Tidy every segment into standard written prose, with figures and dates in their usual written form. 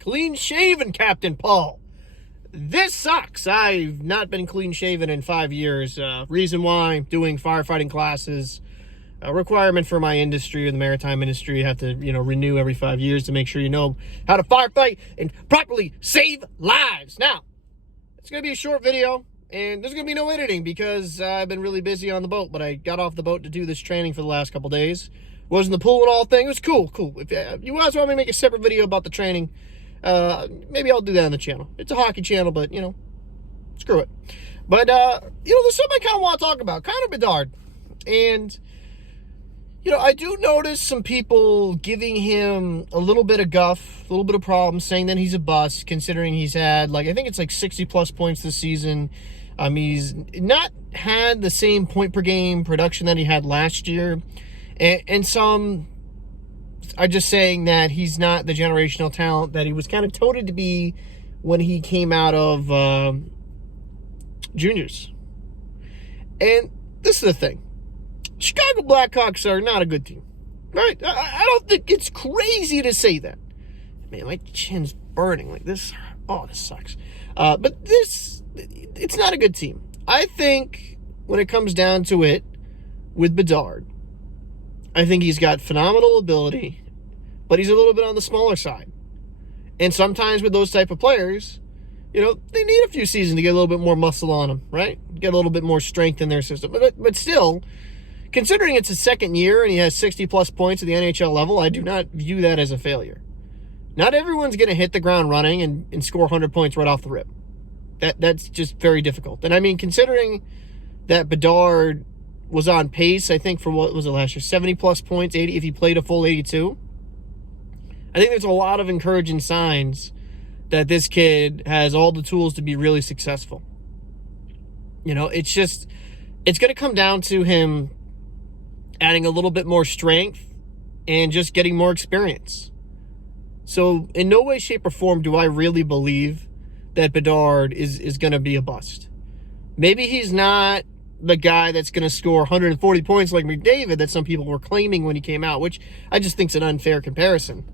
Clean-shaven, Captain Paul. This sucks. I've not been clean-shaven in 5 years. Reason why, doing firefighting classes. A requirement for my industry, or the maritime industry. You have to, renew every 5 years to make sure you know how to firefight and properly save lives. Now, it's going to be a short video, and there's going to be no editing because I've been really busy on the boat, but I got off the boat to do this training for the last couple days. Was in the pool and all thing. It was cool. If you guys want me to make a separate video about the training, maybe I'll do that on the channel. It's a hockey channel, but, screw it. But, there's something I kind of want to talk about. Connor Bedard. And, I do notice some people giving him a little bit of guff, a little bit of problems, saying that he's a bust, considering he's had, I think it's 60-plus points this season. He's not had the same point-per-game production that he had last year. And some are just saying that he's not the generational talent that he was kind of touted to be when he came out of juniors. And this is the thing. Chicago Blackhawks are not a good team, right? I don't think it's crazy to say that. Man, my chin's burning like this. Oh, this sucks. But it's not a good team. I think when it comes down to it, with Bedard, I think he's got phenomenal ability, but he's a little bit on the smaller side. And sometimes with those type of players, they need a few seasons to get a little bit more muscle on them, right? Get a little bit more strength in their system. But still, considering it's his second year and he has 60-plus points at the NHL level, I do not view that as a failure. Not everyone's going to hit the ground running and score 100 points right off the rip. That's just very difficult. And, considering that Bedard was on pace, I think, for what was it last year? 70-plus points, 80 if he played a full 82. I think there's a lot of encouraging signs that this kid has all the tools to be really successful. It's going to come down to him adding a little bit more strength and just getting more experience. So in no way, shape, or form do I really believe that Bedard is going to be a bust. Maybe he's not the guy that's going to score 140 points like McDavid that some people were claiming when he came out, which I just think is an unfair comparison.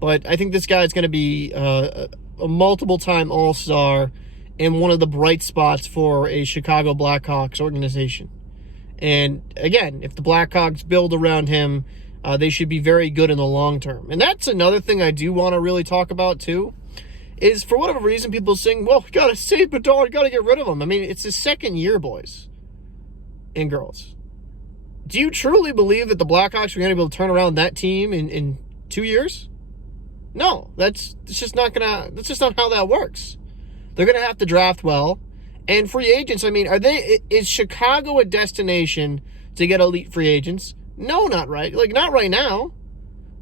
But I think this guy is going to be a multiple-time All-Star and one of the bright spots for a Chicago Blackhawks organization. And again, if the Blackhawks build around him, they should be very good in the long term. And that's another thing I do want to really talk about too, is for whatever reason people are saying, well, we got to save Bedard, got to get rid of him. It's his second year, boys and girls. Do you truly believe that the Blackhawks are going to be able to turn around that team in 2 years? No, that's just not how that works. They're going to have to draft well. And free agents, is Chicago a destination to get elite free agents? No, not right. Not right now.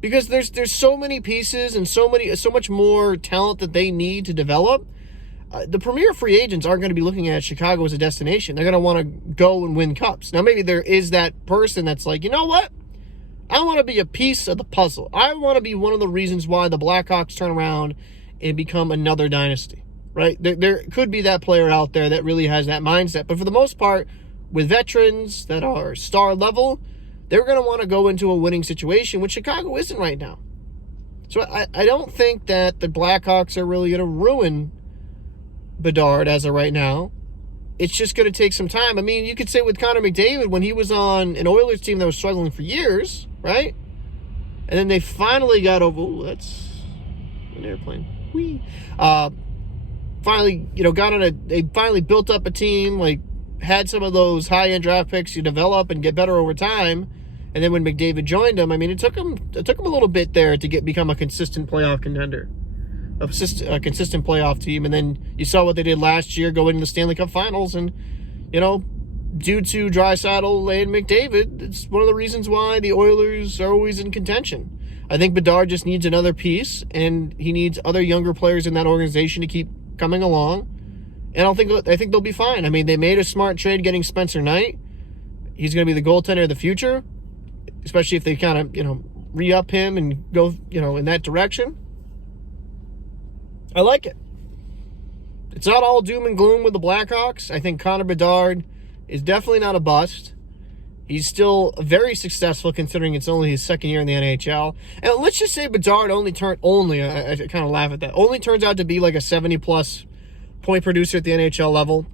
Because there's so many pieces and so much more talent that they need to develop. The premier free agents aren't going to be looking at Chicago as a destination. They're going to want to go and win cups. Now, maybe there is that person that's like, you know what? I want to be a piece of the puzzle. I want to be one of the reasons why the Blackhawks turn around and become another dynasty, right? There could be that player out there that really has that mindset. But for the most part, with veterans that are star level, they're going to want to go into a winning situation, which Chicago isn't right now. So I don't think that the Blackhawks are really going to ruin Bedard as of right now. It's just going to take some time. You could say with Connor McDavid, when he was on an Oilers team that was struggling for years, right? And then they finally got over. Ooh, that's an airplane. Whee. Finally, got on they finally built up a team, had some of those high-end draft picks you develop and get better over time. And then when McDavid joined them, it took him a little bit there to become a consistent playoff contender. A consistent playoff team. And then you saw what they did last year going into the Stanley Cup Finals. And, due to Draisaitl and McDavid, it's one of the reasons why the Oilers are always in contention. I think Bedard just needs another piece, and he needs other younger players in that organization to keep coming along. And I think they'll be fine. They made a smart trade getting Spencer Knight. He's going to be the goaltender of the future, especially if they kind of, re-up him and go, in that direction. I like it. It's not all doom and gloom with the Blackhawks. I think Connor Bedard is definitely not a bust. He's still very successful considering it's only his second year in the NHL. And let's just say Bedard I kind of laugh at that, only turns out to be like a 70-plus point producer at the NHL level.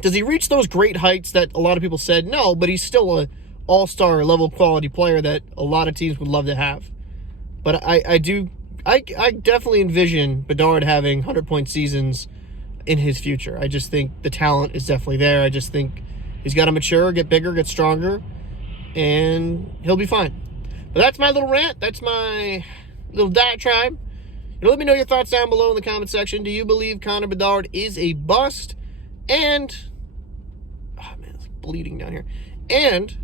Does he reach those great heights that a lot of people said? No, but he's still an all-star level quality player that a lot of teams would love to have. But I definitely envision Bedard having 100-point seasons in his future. I just think the talent is definitely there. I just think he's got to mature, get bigger, get stronger, and he'll be fine. But that's my little rant. That's my little diatribe. Let me know your thoughts down below in the comment section. Do you believe Connor Bedard is a bust? And, oh man, it's bleeding down here. And,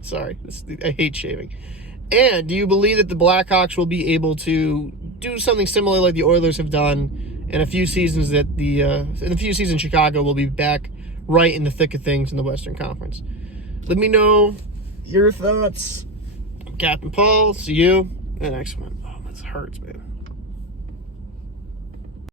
sorry, I hate shaving. And do you believe that the Blackhawks will be able to do something similar like the Oilers have done in a few seasons, that in a few seasons Chicago will be back right in the thick of things in the Western Conference? Let me know your thoughts. I'm Captain Paul. See you in the next one. Oh, this hurts, man.